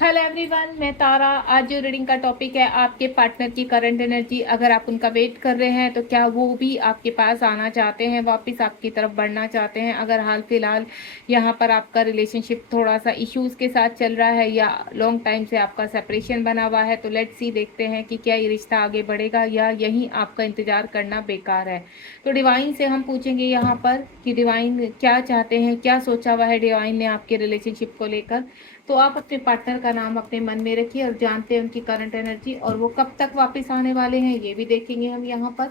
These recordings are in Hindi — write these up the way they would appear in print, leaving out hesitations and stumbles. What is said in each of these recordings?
हेलो एवरीवन, मैं तारा। आज जो रीडिंग का टॉपिक है आपके पार्टनर की करंट एनर्जी। अगर आप उनका वेट कर रहे हैं तो क्या वो भी आपके पास आना चाहते हैं, वापस आपकी तरफ बढ़ना चाहते हैं। अगर हाल फिलहाल यहाँ पर आपका रिलेशनशिप थोड़ा सा इश्यूज के साथ चल रहा है या लॉन्ग टाइम से आपका सेपरेशन बना हुआ है, तो लेट्स सी देखते हैं कि क्या ये रिश्ता आगे बढ़ेगा या यहीं आपका इंतजार करना बेकार है। तो डिवाइन से हम पूछेंगे यहाँ पर कि डिवाइन क्या चाहते हैं, क्या सोचा हुआ है डिवाइन ने आपके रिलेशनशिप को लेकर। तो आप अपने पार्टनर का नाम अपने मन में रखिए और जानते हैं उनकी करंट एनर्जी और वो कब तक वापस आने वाले हैं ये भी देखेंगे हम यहाँ पर।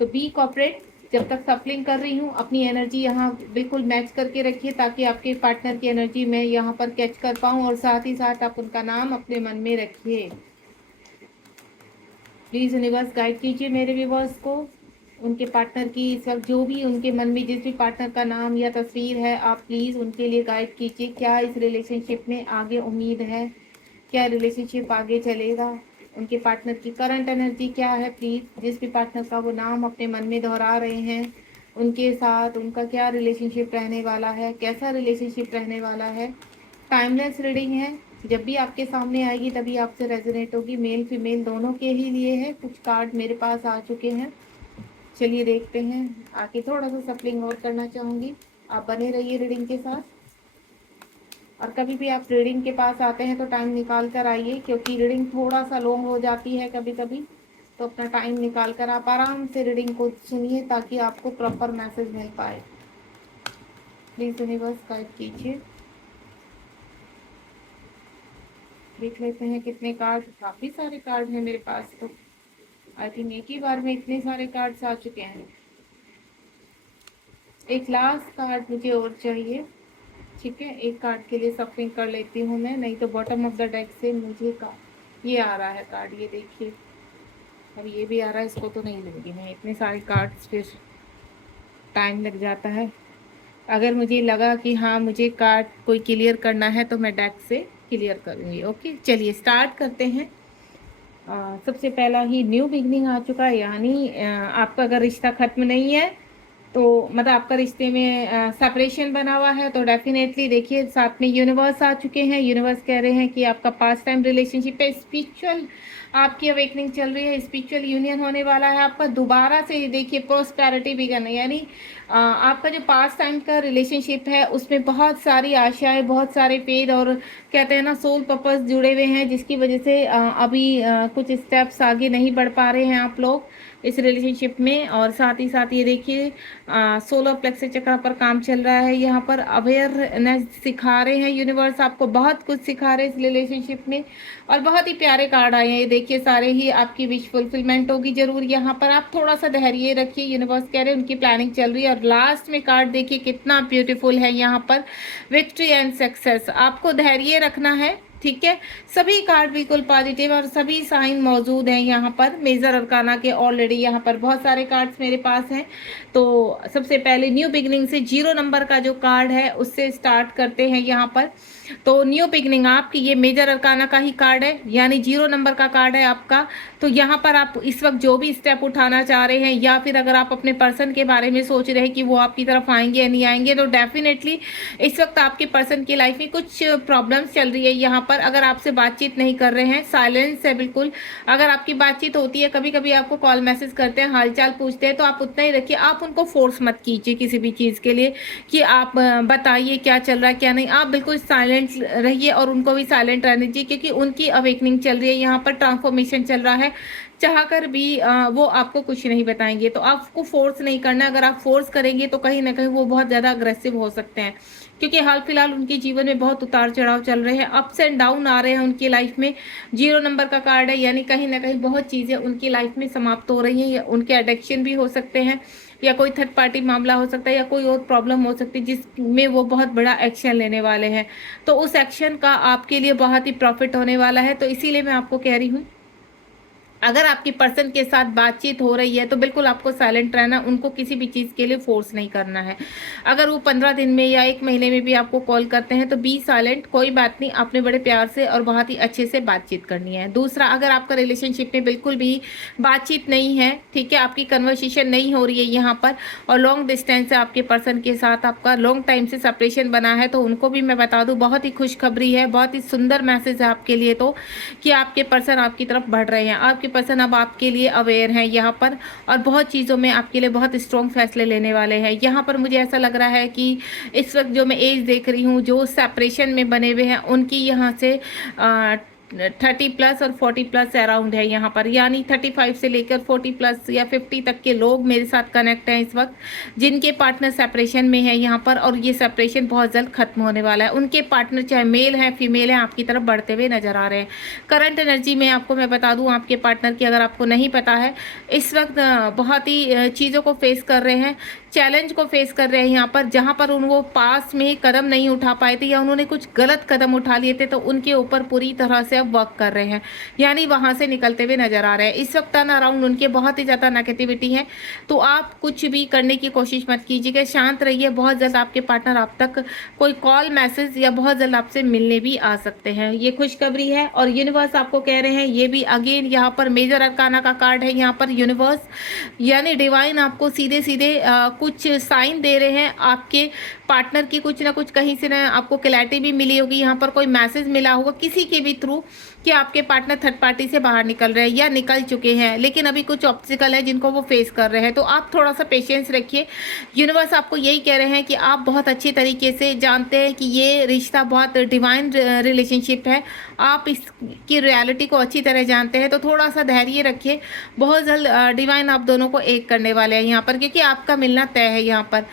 तो बी कॉपरेट। जब तक सफलिंग कर रही हूँ अपनी एनर्जी यहाँ बिल्कुल मैच करके रखिए ताकि आपके पार्टनर की एनर्जी मैं यहाँ पर कैच कर पाऊँ, और साथ ही साथ आप उनका नाम अपने मन में रखिए। प्लीज़ यूनिवर्स गाइड कीजिए मेरे व्यूवर्स को। उनके पार्टनर की इस वक्त जो भी उनके मन में जिस भी पार्टनर का नाम या तस्वीर है, आप प्लीज़ उनके लिए गाइड कीजिए। क्या इस रिलेशनशिप में आगे उम्मीद है, क्या रिलेशनशिप आगे चलेगा, उनके पार्टनर की करंट एनर्जी क्या है। प्लीज़ जिस भी पार्टनर का वो नाम अपने मन में दोहरा रहे हैं, उनके साथ उनका क्या रिलेशनशिप रहने वाला है, कैसा रिलेशनशिप रहने वाला है। टाइमलेस रीडिंग है, जब भी आपके सामने आएगी तभी आपसे रेजोनेट होगी। मेल फीमेल दोनों के ही लिए है। कुछ कार्ड मेरे पास आ चुके हैं, चलिए देखते हैं। आके थोड़ा सा सफलिंग और करना चाहूँगी, आप बने रहिए रीडिंग के साथ। और कभी भी आप रीडिंग के पास आते हैं तो टाइम निकाल कर आइए, क्योंकि रीडिंग थोड़ा सा लॉन्ग हो जाती है कभी कभी। तो अपना टाइम निकाल कर आप आराम से रीडिंग को सुनिए ताकि आपको प्रॉपर मैसेज मिल पाए। प्लीज़ यूनिवर्स गाइड कीजिए। देख लेते हैं कितने कार्ड। काफ़ी सारे कार्ड हैं मेरे पास, तो आई थिंक एक ही बार में इतने सारे कार्ड्स आ चुके हैं। एक लास्ट कार्ड मुझे और चाहिए, ठीक है। एक कार्ड के लिए सफरिंग कर लेती हूँ मैं, नहीं तो बॉटम ऑफ द डेक से मुझे ये आ रहा है कार्ड, ये देखिए। अब ये भी आ रहा है, इसको तो नहीं लूँगी मैं, इतने सारे कार्ड्स फिर टाइम लग जाता है। अगर मुझे लगा कि हाँ मुझे कार्ड कोई क्लियर करना है तो मैं डेक से क्लियर करूँगी। ओके, चलिए स्टार्ट करते हैं। सबसे पहला ही न्यू बिगनिंग आ चुका है, यानी आपका अगर रिश्ता ख़त्म नहीं है तो मतलब आपका रिश्ते में सेपरेशन बना हुआ है, तो डेफिनेटली देखिए साथ में यूनिवर्स आ चुके हैं। यूनिवर्स कह रहे हैं कि आपका पास्ट टाइम रिलेशनशिप है, स्पिरिचुअल आपकी अवेकनिंग चल रही है, स्पिरिचुअल यूनियन होने वाला है आपका दोबारा से। देखिए प्रोस्पेरिटी बिगन, यानी आपका जो पास्ट टाइम का रिलेशनशिप है उसमें बहुत सारी आशाएं, बहुत सारे फेद और कहते हैं ना सोल पर्पस जुड़े हुए हैं, जिसकी वजह से अभी कुछ स्टेप्स आगे नहीं बढ़ पा रहे हैं आप लोग इस रिलेशनशिप में। और साथ ही साथ ये देखिए सोलर प्लेक्स चक्र पर काम चल रहा है, यहाँ पर अवेयरनेस सिखा रहे हैं यूनिवर्स, आपको बहुत कुछ सिखा रहे हैं इस रिलेशनशिप में। और बहुत ही प्यारे कार्ड आए हैं, ये देखिए सारे ही आपकी विश फुलफिलमेंट होगी जरूर। यहाँ पर आप थोड़ा सा धैर्य रखिए, यूनिवर्स कह रहे हैं उनकी प्लानिंग चल रही है। और लास्ट में कार्ड देखिए कितना ब्यूटीफुल है, यहाँ पर विक्ट्री एंड सक्सेस। आपको धैर्य रखना है, ठीक है। सभी कार्ड बिल्कुल पॉजिटिव और सभी साइन मौजूद हैं यहाँ पर मेजर अरकाना के। ऑलरेडी यहाँ पर बहुत सारे कार्ड्स मेरे पास हैं, तो सबसे पहले न्यू बिगनिंग से 0 नंबर का जो कार्ड है उससे स्टार्ट करते हैं यहाँ पर। तो न्यू बिगनिंग आपकी ये मेजर अरकाना का ही कार्ड है, यानी 0 नंबर का कार्ड है आपका। तो यहाँ पर आप इस वक्त जो भी स्टेप उठाना चाह रहे हैं, या फिर अगर आप अपने पर्सन के बारे में सोच रहे हैं कि वो आपकी तरफ आएंगे या नहीं आएंगे, तो डेफिनेटली इस वक्त आपके पर्सन की लाइफ में कुछ प्रॉब्लम्स चल रही है। यहाँ पर अगर आपसे बातचीत नहीं कर रहे हैं, साइलेंस है बिल्कुल। अगर आपकी बातचीत होती है, कभी कभी आपको कॉल मैसेज करते हैं, हालचाल पूछते हैं, तो आप उतना ही रखिए। आप उनको फोर्स मत कीजिए किसी भी चीज़ के लिए कि आप बताइए क्या चल रहा है क्या नहीं। आप बिल्कुल साइलेंट रहिए और उनको भी साइलेंट रहने दीजिए, क्योंकि उनकी अवेकनिंग चल रही है, यहाँ पर ट्रांसफॉर्मेशन चल रहा है। चाहकर भी वो आपको कुछ नहीं बताएंगे, तो आपको फोर्स नहीं करना। अगर आप फोर्स करेंगे तो कहीं ना कहीं वो बहुत ज़्यादा अग्रेसिव हो सकते हैं, क्योंकि हाल फिलहाल उनके जीवन में बहुत उतार चढ़ाव चल रहे हैं, अप्स एंड डाउन आ रहे हैं उनकी लाइफ में। 0 नंबर का कार्ड है, यानी कहीं ना कहीं बहुत चीज़ें उनकी लाइफ में समाप्त हो रही हैं, या उनके एडिक्शन भी हो सकते हैं, या कोई थर्ड पार्टी मामला हो सकता है, या कोई और प्रॉब्लम हो सकती है जिसमें वो बहुत बड़ा एक्शन लेने वाले हैं। तो उस एक्शन का आपके लिए बहुत ही प्रॉफिट होने वाला है, तो इसीलिए मैं आपको कह रही हूँ अगर आपकी पर्सन के साथ बातचीत हो रही है तो बिल्कुल आपको साइलेंट रहना, उनको किसी भी चीज़ के लिए फोर्स नहीं करना है। अगर वो 15 दिन में या 1 महीने में भी आपको कॉल करते हैं तो बी साइलेंट, कोई बात नहीं, आपने बड़े प्यार से और बहुत ही अच्छे से बातचीत करनी है। दूसरा, अगर आपका रिलेशनशिप में बिल्कुल भी बातचीत नहीं है, ठीक है, आपकी कन्वर्सेशन नहीं हो रही है यहाँ पर, और लॉन्ग डिस्टेंस है आपके पर्सन के साथ, आपका लॉन्ग टाइम से सेपरेशन बना है, तो उनको भी मैं बता दूं बहुत ही खुशखबरी है, बहुत ही सुंदर मैसेज है आपके लिए तो, कि आपके पर्सन आपकी तरफ बढ़ रहे हैं। आपके पर्सन अब आपके लिए अवेयर हैं यहाँ पर, और बहुत चीज़ों में आपके लिए बहुत स्ट्रॉन्ग फैसले लेने वाले हैं। यहाँ पर मुझे ऐसा लग रहा है कि इस वक्त जो मैं एज देख रही हूँ, जो सेपरेशन में बने हुए हैं, उनकी यहाँ से 30+ और 40+ अराउंड है यहाँ पर, यानी 35 से लेकर 40+ या 50 तक के लोग मेरे साथ कनेक्ट हैं इस वक्त, जिनके पार्टनर सेपरेशन में है यहाँ पर, और ये सेपरेशन बहुत जल्द खत्म होने वाला है। उनके पार्टनर चाहे मेल हैं फीमेल हैं, आपकी तरफ बढ़ते हुए नजर आ रहे हैं। करंट एनर्जी में आपको मैं बता दूं, आपके पार्टनर की अगर आपको नहीं पता है, इस वक्त बहुत ही चीज़ों को फेस कर रहे हैं, चैलेंज को फेस कर रहे हैं यहाँ पर, जहाँ पर उनको पास में कदम नहीं उठा पाए थे या उन्होंने कुछ गलत कदम उठा लिए थे, तो उनके ऊपर पूरी तरह से अब वर्क कर रहे हैं, यानी वहाँ से निकलते हुए नजर आ रहे हैं। इस वक्त टर्न अराउंड उनके बहुत ही ज़्यादा नेगेटिविटी है, तो आप कुछ भी करने की कोशिश मत कीजिएगा, शांत रहिए। बहुत जल्द आपके पार्टनर आप तक कोई कॉल मैसेज या बहुत जल्द आपसे मिलने भी आ सकते हैं, ये खुशखबरी है। और यूनिवर्स आपको कह रहे हैं, ये भी अगेन यहाँ पर मेजर अरकाना का कार्ड है, यहाँ पर यूनिवर्स यानी डिवाइन आपको सीधे सीधे कुछ साइन दे रहे हैं। आपके पार्टनर की कुछ ना कुछ कहीं से ना आपको क्लैरिटी भी मिली होगी, यहाँ पर कोई मैसेज मिला होगा किसी के भी थ्रू कि आपके पार्टनर थर्ड पार्टी से बाहर निकल रहे हैं या निकल चुके हैं, लेकिन अभी कुछ ऑब्स्टिकल है जिनको वो फेस कर रहे हैं, तो आप थोड़ा सा पेशेंस रखिए। यूनिवर्स आपको यही कह रहे हैं कि आप बहुत अच्छे तरीके से जानते हैं कि ये रिश्ता बहुत डिवाइन रिलेशनशिप है, आप इसकी रियलिटी को अच्छी तरह जानते हैं, तो थोड़ा सा धैर्य रखिए। बहुत जल्द डिवाइन आप दोनों को एक करने वाले हैं यहाँ पर, क्योंकि आपका मिलना तय है। यहाँ पर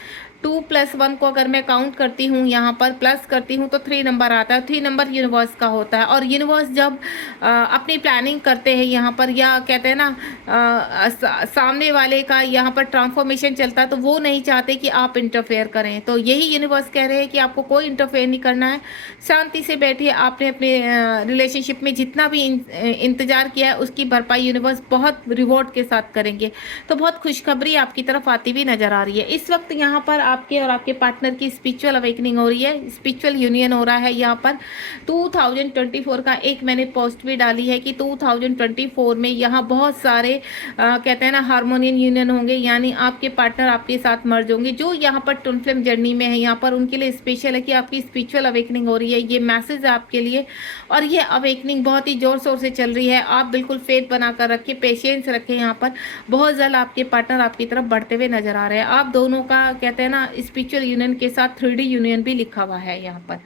2+1 को अगर मैं काउंट करती हूँ, यहाँ पर प्लस करती हूँ, तो 3 नंबर आता है। 3 नंबर यूनिवर्स का होता है, और यूनिवर्स जब अपनी प्लानिंग करते हैं यहाँ पर, या कहते हैं ना सामने वाले का यहाँ पर ट्रांसफॉर्मेशन चलता है, तो वो नहीं चाहते कि आप इंटरफेयर करें, तो यही यूनिवर्स कह रहे हैं कि आपको कोई इंटरफेयर नहीं करना है, शांति से बैठिए। आपने अपने रिलेशनशिप में जितना भी इंतजार किया है उसकी भरपाई यूनिवर्स बहुत रिवॉर्ड के साथ करेंगे, तो बहुत खुशखबरी आपकी तरफ आती हुई नजर आ रही है। इस वक्त यहाँ पर आपके और आपके पार्टनर की स्पिरिचुअल अवेकनिंग हो रही है, स्पिरिचुअल यूनियन हो रहा है। यहाँ पर 2024 का एक मैंने पोस्ट भी डाली है कि 2024 में यहाँ बहुत सारे कहते हैं ना हार्मोनियन यूनियन होंगे, यानी आपके पार्टनर आपके साथ मर्ज होंगे। जो यहाँ पर ट्विन फ्लेम जर्नी में है, यहाँ पर उनके लिए स्पेशल है कि आपकी स्पिरिचुअल अवेकनिंग हो रही है, ये मैसेज है आपके लिए, और ये अवेकनिंग बहुत ही जोर शोर से चल रही है। आप बिल्कुल फेथ बनाकर रखिए, पेशेंस रखें। यहाँ पर बहुत जल्द आपके पार्टनर आपकी तरफ बढ़ते हुए नजर आ रहे हैं। आप दोनों का कहते हैं ना स्पिरिचुअल यूनियन के साथ 3D यूनियन भी लिखा हुआ है यहाँ पर,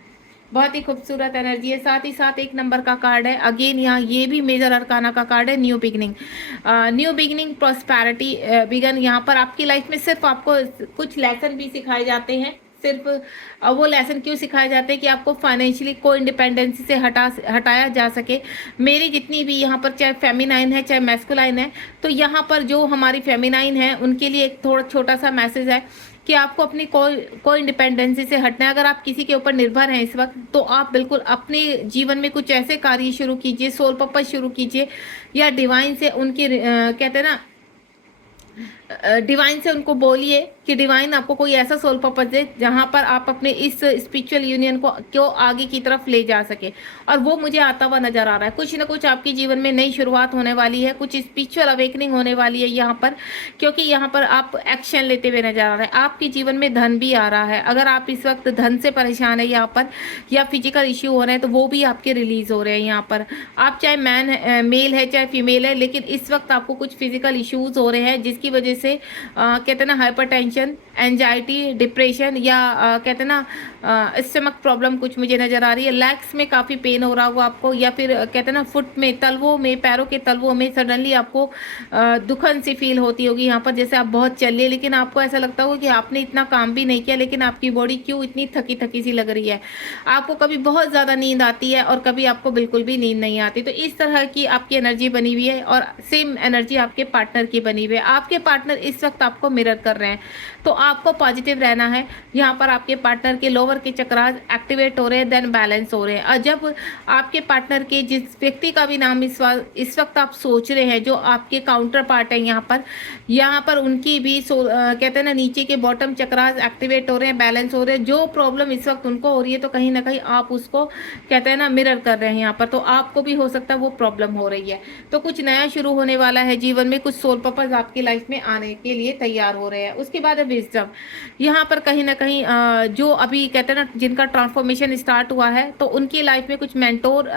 बहुत ही खूबसूरत एनर्जी है। साथ ही साथ 1 नंबर का कार्ड है, अगेन यहाँ ये भी मेजर अरकाना का कार्ड है, new beginning. New beginning, prosperity begin. यहाँ पर आपकी लाइफ में सिर्फ आपको कुछ लेसन भी सिखाए जाते हैं, सिर्फ वो लेसन क्यों सिखाए जाते हैं कि आपको फाइनेंशियली को इंडिपेंडेंसी से हटाया जा सके। मेरी जितनी भी यहाँ पर चाहे फेमिनाइन है चाहे मैस्कुलाइन है, तो यहाँ पर जो हमारी फेमिनाइन है उनके लिए एक थोड़ा छोटा सा मैसेज है कि आपको अपनी को इंडिपेंडेंसी से हटना है। अगर आप किसी के ऊपर निर्भर हैं इस वक्त, तो आप बिल्कुल अपने जीवन में कुछ ऐसे कार्य शुरू कीजिए, सोल पर्पस शुरू कीजिए, या डिवाइन से उनकी कहते हैं ना डिवाइन से उनको बोलिए कि डिवाइन आपको कोई ऐसा सोल पर्पस दे जहां पर आप अपने इस स्पिरिचुअल यूनियन को आगे की तरफ ले जा सके। और वो मुझे आता हुआ नजर आ रहा है, कुछ ना कुछ आपके जीवन में नई शुरुआत होने वाली है, कुछ स्पिरिचुअल अवेकनिंग होने वाली है यहाँ पर, क्योंकि यहाँ पर आप एक्शन लेते हुए नजर आ रहे हैं। आपके जीवन में धन भी आ रहा है। अगर आप इस वक्त धन से परेशान है यहाँ पर, या फिजिकल इश्यू हो रहे हैं, तो वो भी आपके रिलीज हो रहे हैं यहाँ पर। आप चाहे मेल है चाहे फीमेल है, लेकिन इस वक्त आपको कुछ फिजिकल इश्यूज हो रहे हैं, जिसकी वजह से कहते हैं ना हाइपरटेंशन, एंजाइटी, डिप्रेशन, या कहते हैं ना स्टमक प्रॉब्लम कुछ मुझे नजर आ रही है। लेग्स में काफ़ी पेन हो रहा होगा आपको, या फिर कहते हैं ना फुट में, तलवों में, पैरों के तलवों में सडनली आपको दुखन सी फील होती होगी यहाँ पर, जैसे आप बहुत चल लिए लेकिन आपको ऐसा लगता होगा कि आपने इतना काम भी नहीं किया, लेकिन आपकी बॉडी क्यों इतनी थकी थकी सी लग रही है। आपको कभी बहुत ज़्यादा नींद आती है और कभी आपको बिल्कुल भी नींद नहीं आती। तो इस तरह की आपकी एनर्जी बनी हुई है, और सेम एनर्जी आपके पार्टनर की बनी हुई है। आपके पार्टनर इस वक्त आपको मिरर कर रहे हैं, तो आपको पॉजिटिव रहना है। यहाँ पर आपके पार्टनर के लोअर पावर के चक्रास एक्टिवेट हो रहे हैं, देन बैलेंस हो रहे हैं। और जब आपके पार्टनर के जिस व्यक्ति का भी नाम इस वक्त आप सोच रहे हैं, जो आपके काउंटर पार्ट है यहाँ पर उनकी भी कहते हैं ना नीचे के बॉटम चक्रास एक्टिवेट हो रहे हैं, बैलेंस हो रहे हैं। जो प्रॉब्लम इस वक्त उनको हो रही है तो कहीं ना कहीं आप उसको कहते हैं ना मिरर कर रहे हैं यहाँ पर, तो आपको भी हो सकता है वो प्रॉब्लम हो रही है। तो कुछ नया शुरू होने वाला है जीवन में, कुछ सोल पर्पस आपकी लाइफ में आने के लिए तैयार हो रहे हैं। उसके बाद है विजडम। यहाँ पर कहीं ना कहीं जो अभी कहते हैं ना जिनका ट्रांसफॉर्मेशन स्टार्ट हुआ है तो उनकी लाइफ में कुछ मेंटोर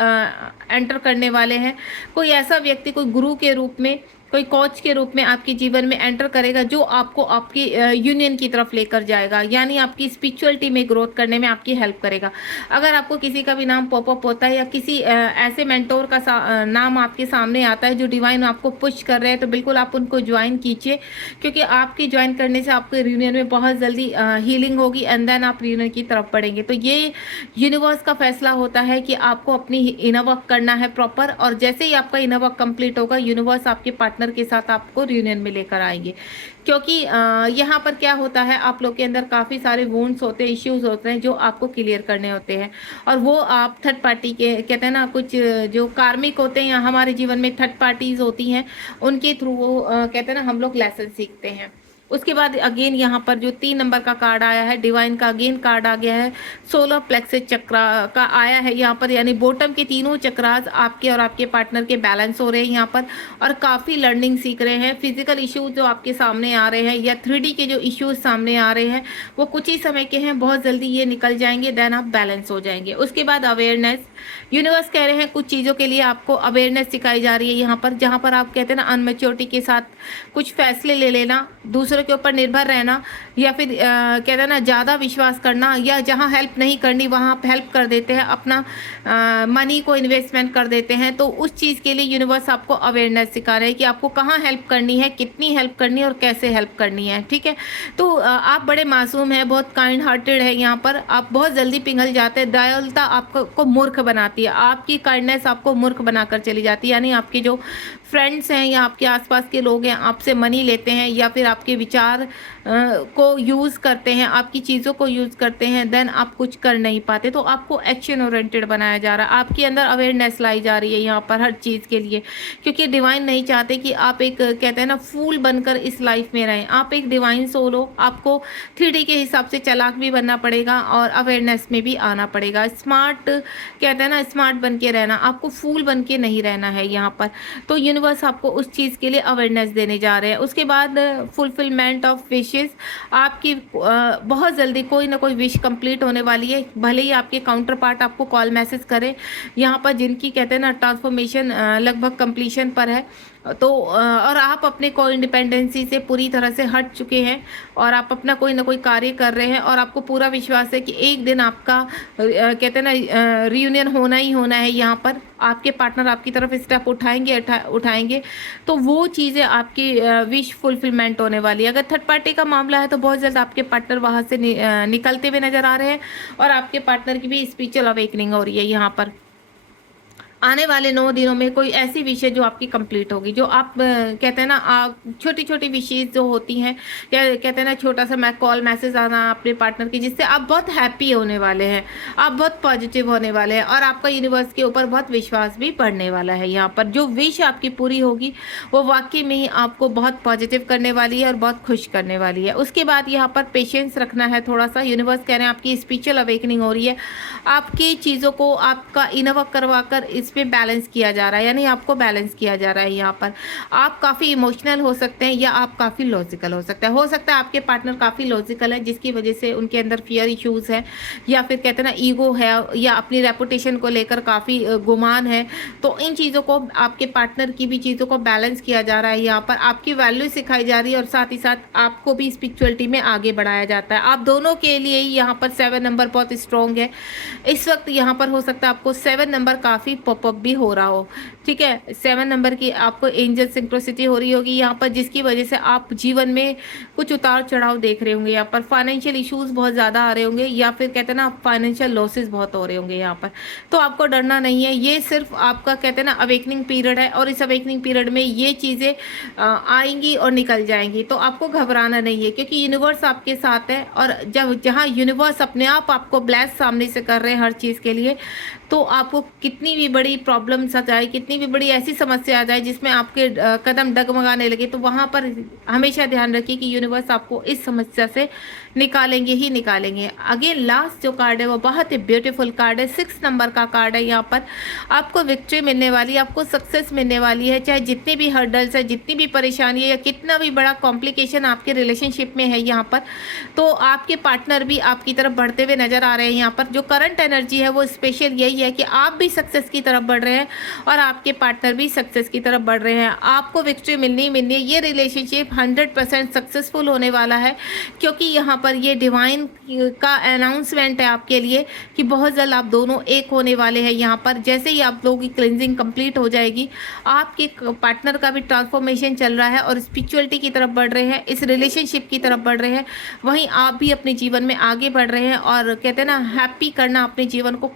एंटर करने वाले हैं। कोई ऐसा व्यक्ति, कोई गुरु के रूप में, कोई कोच के रूप में आपके जीवन में एंटर करेगा, जो आपको आपकी यूनियन की तरफ लेकर जाएगा, यानी आपकी स्पिरिचुअलिटी में ग्रोथ करने में आपकी हेल्प करेगा। अगर आपको किसी का भी नाम पॉपअप होता है या किसी ऐसे मेंटोर का नाम आपके सामने आता है जो डिवाइन आपको पुश कर रहे हैं, तो बिल्कुल आप उनको ज्वाइन कीजिए, क्योंकि आपकी ज्वाइन करने से आपके यूनियन में बहुत जल्दी हीलिंग होगी एंड देन आप यूनियन की तरफ बढ़ेंगे। तो ये यूनिवर्स का फैसला होता है कि आपको अपनी इनर वर्क करना है प्रॉपर, और जैसे ही आपका इनर वर्क कंप्लीट होगा यूनिवर्स आपके पार्टनर के साथ आपको रियूनियन में लेकर आएंगे। क्योंकि यहाँ पर क्या होता है, आप लोग के अंदर काफ़ी सारे वुंड्स होते हैं, इश्यूज होते हैं जो आपको क्लियर करने होते हैं, और वो आप थर्ड पार्टी के कहते हैं ना कुछ जो कार्मिक होते हैं या हमारे जीवन में थर्ड पार्टीज होती हैं उनके थ्रू वो कहते हैं ना हम लोग लेसन सीखते हैं। उसके बाद अगेन यहाँ पर जो 3 नंबर का कार्ड आया है डिवाइन का, अगेन कार्ड आ गया है सोलर प्लेक्सस चक्रा का आया है यहाँ पर, यानी बॉटम के तीनों चक्रास आपके और आपके पार्टनर के बैलेंस हो रहे हैं यहाँ पर, और काफ़ी लर्निंग सीख रहे हैं। फिजिकल इश्यूज जो आपके सामने आ रहे हैं या 3D के जो इश्यूज सामने आ रहे हैं वो कुछ ही समय के हैं, बहुत जल्दी ये निकल जाएंगे, देन आप बैलेंस हो जाएंगे। उसके बाद अवेयरनेस, यूनिवर्स कह रहे हैं कुछ चीज़ों के लिए आपको अवेयरनेस सिखाई जा रही है यहाँ पर, जहाँ पर आप कहते हैं ना अनमेच्योरिटी के साथ कुछ फैसले ले लेना, दूसरों के ऊपर निर्भर रहना, या फिर कहते हैं ना ज़्यादा विश्वास करना, या जहाँ हेल्प नहीं करनी वहाँ आप हेल्प कर देते हैं, अपना मनी को इन्वेस्टमेंट कर देते हैं। तो उस चीज़ के लिए यूनिवर्स आपको अवेयरनेस सिखा रहे हैं कि आपको कहाँ हेल्प करनी है, कितनी हेल्प करनी है और कैसे हेल्प करनी है। ठीक है, तो आप बड़े मासूम हैं, बहुत काइंड हार्टेड है यहाँ पर, आप बहुत जल्दी पिघल जाते हैं। दयालुता आपको मूर्ख बनाती है, आपकी काइंडनेस आपको मूर्ख बनाकर चली जाती है, यानी आपके जो फ्रेंड्स हैं या आपके आसपास के लोग हैं आपसे मनी लेते हैं या फिर आपके विचार को यूज़ करते हैं, आपकी चीज़ों को यूज़ करते हैं, देन आप कुछ कर नहीं पाते। तो आपको एक्शन ओरिएंटेड बनाया जा रहा है, आपके अंदर अवेयरनेस लाई जा रही है यहाँ पर हर चीज़ के लिए, क्योंकि डिवाइन नहीं चाहते कि आप एक कहते हैं ना फूल बनकर इस लाइफ में रहें। आप एक डिवाइन सोल हो, आपको 3D के हिसाब से चालाक भी बनना पड़ेगा और अवेयरनेस में भी आना पड़ेगा। स्मार्ट कहते हैं ना स्मार्ट बन के रहना, आपको फूल बन के नहीं रहना है यहाँ पर। तो यूनिवर्स आपको उस चीज़ के लिए अवेयरनेस देने जा रहे हैं। उसके बाद फुलफिलमेंट ऑफ विशेस, आपकी बहुत जल्दी कोई ना कोई विश कंप्लीट होने वाली है, भले ही आपके काउंटर पार्ट आपको कॉल मैसेज करें यहाँ पर, जिनकी कहते हैं ना ट्रांसफॉर्मेशन लगभग कंप्लीशन पर है। तो और आप अपने को इंडिपेंडेंसी से पूरी तरह से हट चुके हैं और आप अपना कोई ना कोई कार्य कर रहे हैं, और आपको पूरा विश्वास है कि एक दिन आपका कहते हैं ना रियूनियन होना ही होना है। यहाँ पर आपके पार्टनर आपकी तरफ स्टेप उठाएंगे तो वो चीज़ें आपकी विश फुलफिलमेंट होने वाली है। अगर थर्ड पार्टी का मामला है तो बहुत जल्द आपके पार्टनर वहाँ से निकलते हुए नजर आ रहे हैं, और आपके पार्टनर की भी स्पिरिचुअल अवेकनिंग हो रही है यहाँ पर। आने वाले 9 दिनों में कोई ऐसी विषय जो आपकी कंप्लीट होगी, जो आप कहते हैं ना आप छोटी छोटी विशेष जो होती हैं, या कहते हैं ना छोटा सा कॉल मैसेज आना अपने पार्टनर की, जिससे आप बहुत हैप्पी होने वाले हैं, आप बहुत पॉजिटिव होने वाले हैं, और आपका यूनिवर्स के ऊपर बहुत विश्वास भी बढ़ने वाला है। यहाँ पर जो विश आपकी पूरी होगी वो वाकई में ही आपको बहुत पॉजिटिव करने वाली है और बहुत खुश करने वाली है। उसके बाद यहाँ पर पेशेंस रखना है थोड़ा सा, यूनिवर्स कह रहे हैं आपकी स्पिरिचुअल अवेकनिंग हो रही है, आपकी चीज़ों को आपका इनर वर्क करवा कर इस पे बैलेंस किया जा रहा है, यानी आपको बैलेंस किया जा रहा है। यहाँ पर आप काफ़ी इमोशनल हो सकते हैं या आप काफ़ी लॉजिकल हो सकते हैं। हो सकता है आपके पार्टनर काफ़ी लॉजिकल है, जिसकी वजह से उनके अंदर फियर इश्यूज है, या फिर कहते हैं ना ईगो है, या अपनी रेपुटेशन को लेकर काफ़ी गुमान है। तो इन चीज़ों को, आपके पार्टनर की भी चीज़ों को बैलेंस किया जा रहा है। यहाँ पर आपकी वैल्यू सिखाई जा रही है, और साथ ही साथ आपको भी स्पिरिचुअलिटी में आगे बढ़ाया जाता है। आप दोनों के लिए यहाँ पर 7 नंबर बहुत स्ट्रॉन्ग है इस वक्त। यहाँ पर हो सकता है आपको 7 नंबर काफ़ी पॉपअप भी हो रहा हो, ठीक है। 7 नंबर की आपको एंजल सिंक्रोसिटी हो रही होगी यहाँ पर, जिसकी वजह से आप जीवन में कुछ उतार चढ़ाव देख रहे होंगे यहाँ पर। फाइनेंशियल इश्यूज बहुत ज़्यादा आ रहे होंगे, या फिर कहते हैं ना फाइनेंशियल लॉसेस बहुत हो रहे होंगे यहाँ पर। तो आपको डरना नहीं है, ये सिर्फ आपका कहते हैं ना अवेकनिंग पीरियड है, और इस अवेकनिंग पीरियड में ये चीज़ें आएंगी और निकल जाएंगी। तो आपको घबराना नहीं है, क्योंकि यूनिवर्स आपके साथ है। और जब जहाँ यूनिवर्स अपने आप आपको ब्लेस सामने से कर रहे हैं हर चीज़ के लिए, तो आपको कितनी भी बड़ी प्रॉब्लम्स आ जाए, कितनी भी बड़ी ऐसी समस्या आ जाए जिसमें आपके कदम डगमगाने लगे, तो वहाँ पर हमेशा ध्यान रखिए कि यूनिवर्स आपको इस समस्या से निकालेंगे ही निकालेंगे। अगेन लास्ट जो कार्ड है वो बहुत ही ब्यूटीफुल कार्ड है, 6 नंबर का कार्ड है। यहाँ पर आपको विक्ट्री मिलने वाली है, आपको सक्सेस मिलने वाली है। चाहे जितने भी हर्डल्स है, जितनी भी परेशानी है, या कितना भी बड़ा कॉम्प्लिकेशन आपके रिलेशनशिप में है यहाँ पर, तो आपके पार्टनर भी आपकी तरफ बढ़ते हुए नजर आ रहे हैं। यहाँ पर जो करंट एनर्जी है वो स्पेशल यही है कि आप भी सक्सेस की तरफ बढ़ रहे हैं और आपके पार्टनर भी सक्सेस की तरफ बढ़ रहे हैं। आपको विक्ट्री मिलनी ही मिलनी है। ये रिलेशनशिप 100% सक्सेसफुल होने वाला है, क्योंकि यहाँ पर ये डिवाइन का अनाउंसमेंट है आपके लिए कि बहुत जल्द आप दोनों एक होने वाले हैं। यहाँ पर जैसे ही आप लोगों की क्लिनजिंग कंप्लीट हो जाएगी, आपके पार्टनर का भी ट्रांसफॉर्मेशन चल रहा है और स्पिरिचुअलिटी की तरफ बढ़ रहे हैं, इस रिलेशनशिप की तरफ बढ़ रहे हैं, वहीं आप भी अपने जीवन में आगे बढ़ रहे हैं। और कहते हैं ना हैप्पी करना अपने जीवन को,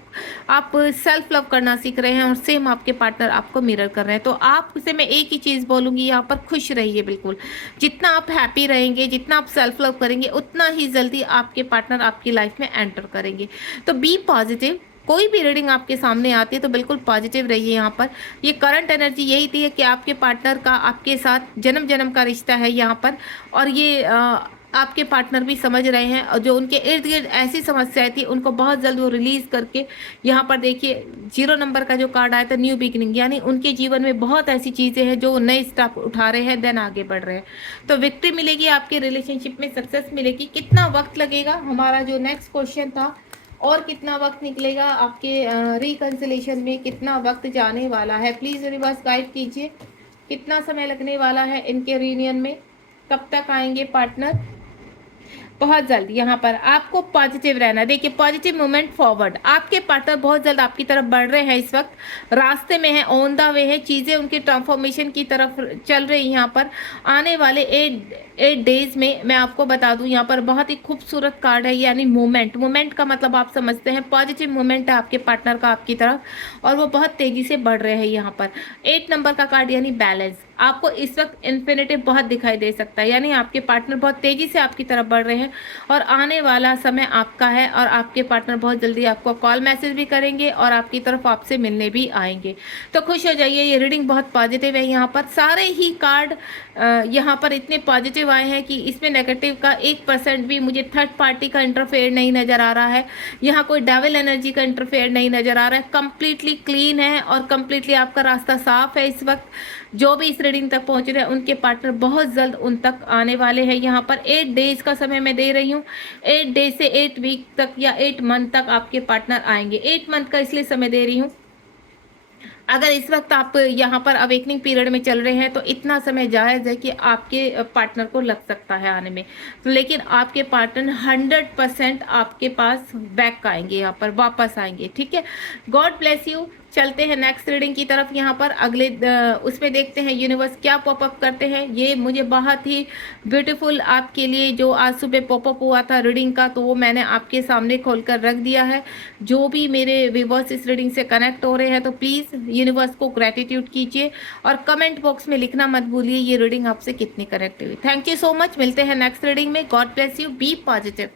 आप सेल्फ लव करना सीख रहे हैं, और सेम आपके पार्टनर आपको मिरर कर रहे हैं। तो आपसे मैं एक ही चीज़ बोलूँगी, यहाँ पर खुश रहिए बिल्कुल। जितना आप हैप्पी रहेंगे, जितना आप सेल्फ लव करेंगे, उतना ही जल्दी आपके पार्टनर आपकी लाइफ में एंटर करेंगे। तो बी पॉजिटिव। कोई भी रीडिंग आपके सामने आती है तो बिल्कुल पॉजिटिव रहिए। यहाँ पर ये करंट एनर्जी यही थी कि आपके पार्टनर का आपके साथ जन्म जन्म का रिश्ता है यहाँ पर, और ये आपके पार्टनर भी समझ रहे हैं, और जो उनके इर्द गिर्द ऐसी समस्याएं थी उनको बहुत जल्द वो रिलीज करके, यहाँ पर देखिए 0 नंबर का जो कार्ड आया था न्यू बिगिनिंग, यानी उनके जीवन में बहुत ऐसी चीज़ें हैं जो नए स्टेप उठा रहे हैं, देन आगे बढ़ रहे हैं। तो विक्ट्री मिलेगी, आपके रिलेशनशिप में सक्सेस मिलेगी। कितना वक्त लगेगा, हमारा जो नेक्स्ट क्वेश्चन था, और कितना वक्त निकलेगा आपके रिकंसिलेशन में, कितना वक्त जाने वाला है, प्लीज़ यूनिवर्स गाइड कीजिए। कितना समय लगने वाला है इनके रियूनियन में, कब तक आएंगे पार्टनर। बहुत जल्द यहाँ पर आपको पॉजिटिव रहना। देखिए पॉजिटिव मूवमेंट फॉरवर्ड, आपके पार्टनर बहुत जल्द आपकी तरफ बढ़ रहे हैं, इस वक्त रास्ते में है, ऑन द वे है, चीज़ें उनकी ट्रांसफॉर्मेशन की तरफ चल रही हैं। यहाँ पर आने वाले 8 डेज में मैं आपको बता दूं, यहाँ पर बहुत ही खूबसूरत कार्ड है, यानी मूवमेंट। मूवमेंट का मतलब आप समझते हैं, पॉजिटिव मूवमेंट है आपके पार्टनर का आपकी तरफ, और वो बहुत तेज़ी से बढ़ रहे हैं। यहाँ पर 8 नंबर का कार्ड यानी बैलेंस। आपको इस वक्त इन्फिनिटिव बहुत दिखाई दे सकता है, यानी आपके पार्टनर बहुत तेज़ी से आपकी तरफ बढ़ रहे हैं, और आने वाला समय आपका है, और आपके पार्टनर बहुत जल्दी आपको कॉल मैसेज भी करेंगे और आपकी तरफ आपसे मिलने भी आएंगे। तो खुश हो जाइए, ये रीडिंग बहुत पॉजिटिव है। यहाँ पर सारे ही कार्ड यहाँ पर इतने पॉजिटिव आए हैं कि इसमें नेगेटिव का 1% भी मुझे थर्ड पार्टी का इंटरफेयर नहीं नज़र आ रहा है, यहाँ कोई डेविल एनर्जी का इंटरफेयर नहीं नज़र आ रहा है। कंप्लीटली क्लीन है और कंप्लीटली आपका रास्ता साफ है। इस वक्त जो भी इस रीडिंग तक पहुंच रहे हैं उनके पार्टनर बहुत जल्द उन तक आने वाले हैं। यहाँ पर 8 डेज का समय मैं दे रही हूँ, 8 डेज से 8 वीक तक या 8 मंथ तक आपके पार्टनर आएंगे। 8 मंथ का इसलिए समय दे रही हूँ, अगर इस वक्त आप यहाँ पर अवेकनिंग पीरियड में चल रहे हैं तो इतना समय जायज़ है कि आपके पार्टनर को लग सकता है आने में, तो लेकिन आपके पार्टनर 100% आपके पास बैक आएंगे, यहाँ पर वापस आएंगे। ठीक है, गॉड ब्लेस यू। चलते हैं नेक्स्ट रीडिंग की तरफ। यहाँ पर अगले उसमें देखते हैं यूनिवर्स क्या पॉपअप करते हैं। ये मुझे बहुत ही ब्यूटीफुल आपके लिए जो आज सुबह पॉपअप हुआ था रीडिंग का, तो वो मैंने आपके सामने खोलकर रख दिया है। जो भी मेरे व्यूअर्स इस रीडिंग से कनेक्ट हो रहे हैं तो प्लीज़ यूनिवर्स को ग्रेटिट्यूड कीजिए और कमेंट बॉक्स में लिखना मत भूलिए ये रीडिंग आपसे कितनी कनेक्ट हुई। Thank you so much. मिलते हैं नेक्स्ट रीडिंग में। God bless you, be positive.